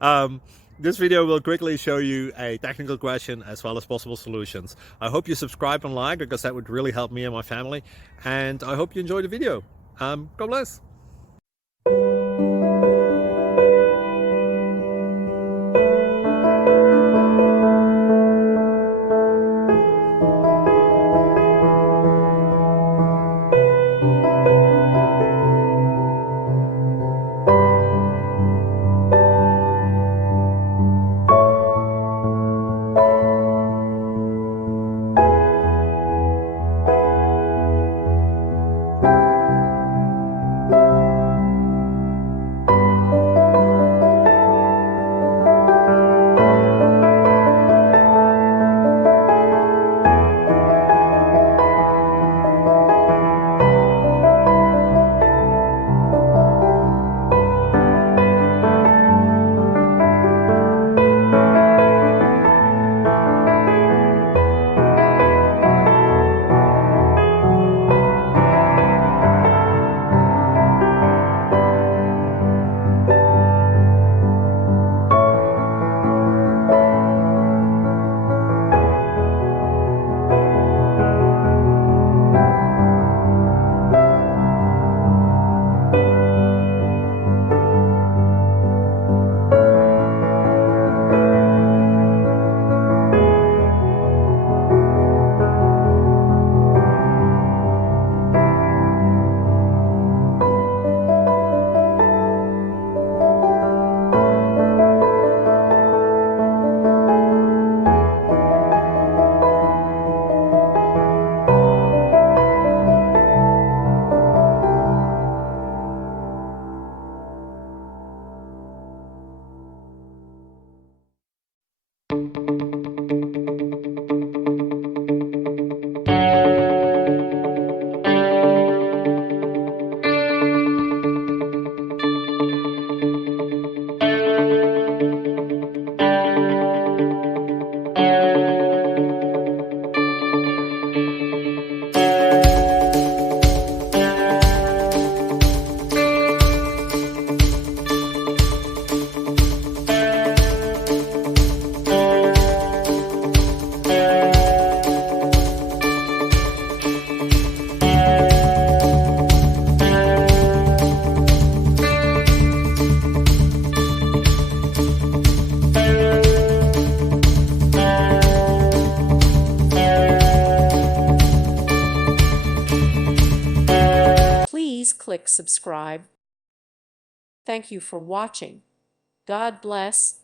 um, this video will quickly show you a technical question as well as possible solutions. I hope you subscribe and like, because that would really help me and my family. And I hope you enjoy the video. God bless. Please click subscribe. Thank you for watching. God bless.